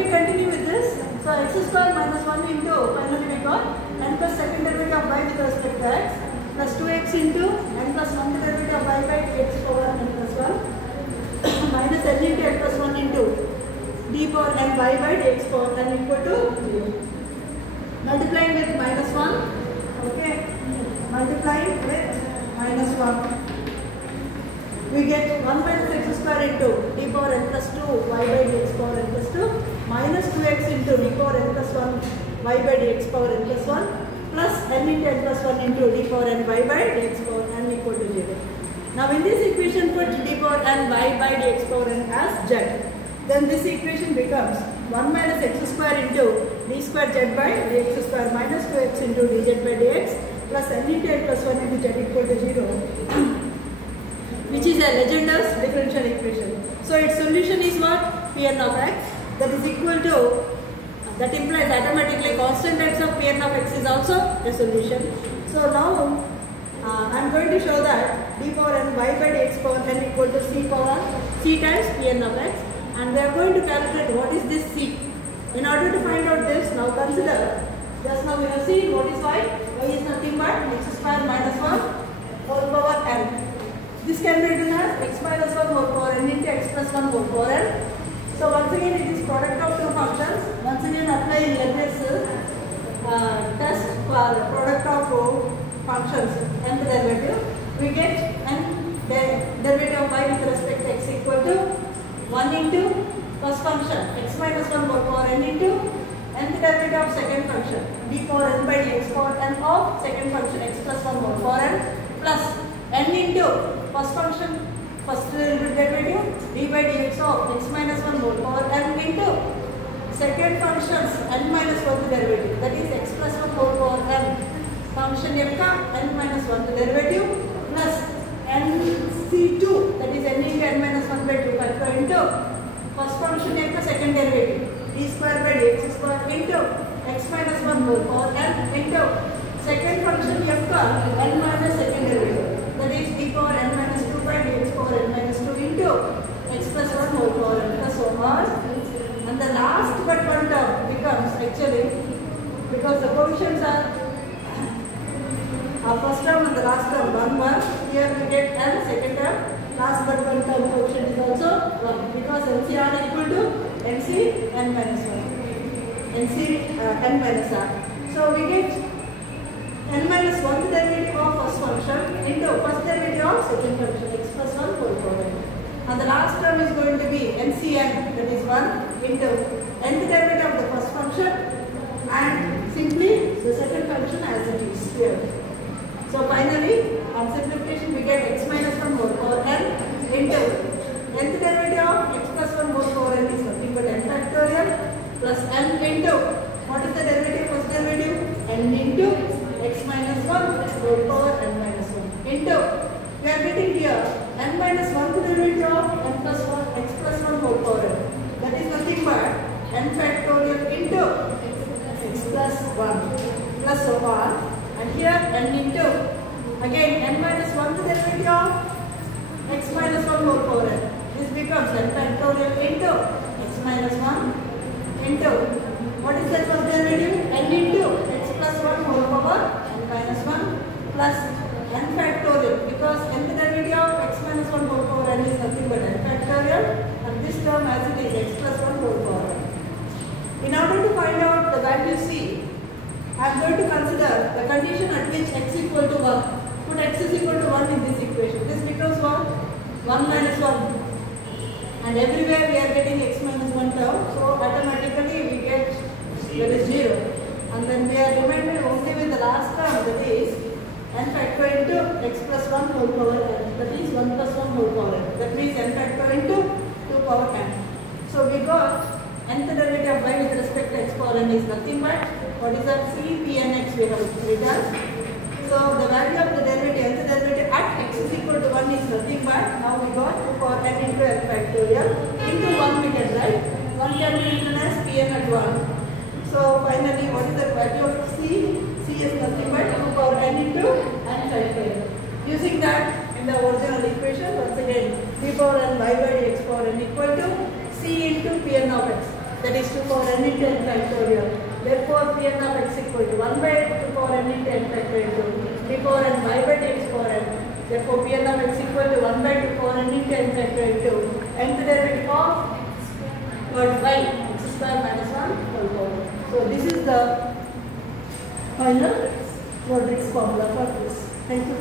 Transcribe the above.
we continue with this, so x square minus 1 into, finally we got n plus second derivative of y with respect to x plus 2x into n plus 1 derivative of y by x power n plus 1 minus n into n plus 1 into d power n y by dx power n equal to multiplying with minus 1, okay, multiplying with minus 1. We get 1 minus x square into d power n plus 2 y by dx power n plus 2 minus 2x into d power n plus 1 y by dx power n plus 1 plus n into n plus 1 into d power n y by dx power n equal to 0. Now in this equation put d power n y by dx power n as z. Then this equation becomes 1 minus x square into d square z by dx square minus 2x into dz by dx plus n into n plus 1 into z equal to 0. Which is a Legendre's differential equation. So its solution is what? Pn of x, that is equal to, that implies automatically constant x of Pn of x is also a solution. So now I am going to show that d power n y by dx power n equal to c times Pn of x, and we are going to calculate what is this c. In order to find out this, now consider, just now we have seen what is y. Y is nothing but x square minus 1 whole power n. This can be written as x minus 1 whole power n into x plus 1 whole power n. So once again it is product of two functions. Once again applying Legendre test for product of functions nth derivative. We get n derivative of y with respect to x equal to 1 into first function x minus 1 whole power n into nth derivative of second function d power n by dx power n of second function x plus 1 whole power n plus n into first function first derivative d by dx of x minus 1 whole power n into second function's n minus 1 derivative, that is x plus 1 whole power n function యొక్క n minus 1 derivative plus nc2, that is n into n minus 1 by 2 factor into first function యొక్క second derivative d square by dx square into x minus 1 whole power n into second function యొక్క n minus second derivative, that is d power n minus 2 by dx power n minus 2 into x plus 1 whole power n plus so on. And the last but one term becomes, actually, because the coefficients are first term and the last term 1 1, here we get n second term, last but one term coefficient is also 1, because nc r equal to nc n minus 1, nc n minus r. So we get n minus 1 derivative of first function into first derivative of second function x plus 1 whole power n. And the last term is going to be ncn, that is 1 into nth derivative of the first function and simply the second function as it is here. So finally on simplification we get x minus 1 whole power n into nth derivative of x plus 1 whole power n is nothing but n factorial plus n into, what is the derivative, first derivative, n into x minus 1 whole power n minus 1 into, we are getting here n minus 1 derivative of n plus 1 x plus 1 whole power n, that is nothing but n factorial into x plus 1 plus so on, and here n into again n minus 1 derivative of x minus 1 whole power n. This becomes n factorial into x minus 1 into, what is that first derivative, n into x plus 1 whole power n minus 1 plus n factorial, because nth derivative of x minus 1 whole power n is nothing but n factorial, and this term as it is x plus 1 whole power n. In order to find out the value c, I am going to consider the condition at which x equal to 1. Put x is equal to 1 in this equation. This becomes what? 1 minus 1. And everywhere we are getting x minus 1 term, so automatically we get that is 0. And then we are remaining only with the last term, that is n factor into x plus 1 whole power n, that is 1 plus 1 whole power n, that means n factor into 2 power n. So we got nth derivative of y with respect to x power n is nothing but, what is that, c p n x we have written. So the value of the derivative, nth derivative at x is equal to 1 is nothing but, now we got 2 power n into n factorial into 1 we can write, 1 can be written as p n at 1. So finally what is the value of c? C is nothing but 2 power n into n factorial. Using that in the original equation, once again d power n y by dx power n equal to c into p n of x. that is 2 power n into n factorial. Therefore, Pn of x equal to 1 by 2 power n into n factorial to 3 power n y by x power n. Therefore, Pn of x equal to 1 by 2 power n into n factorial to nth derivative of y x square minus 1 whole power. So, this is the final Rodrigues formula for this. Thank you.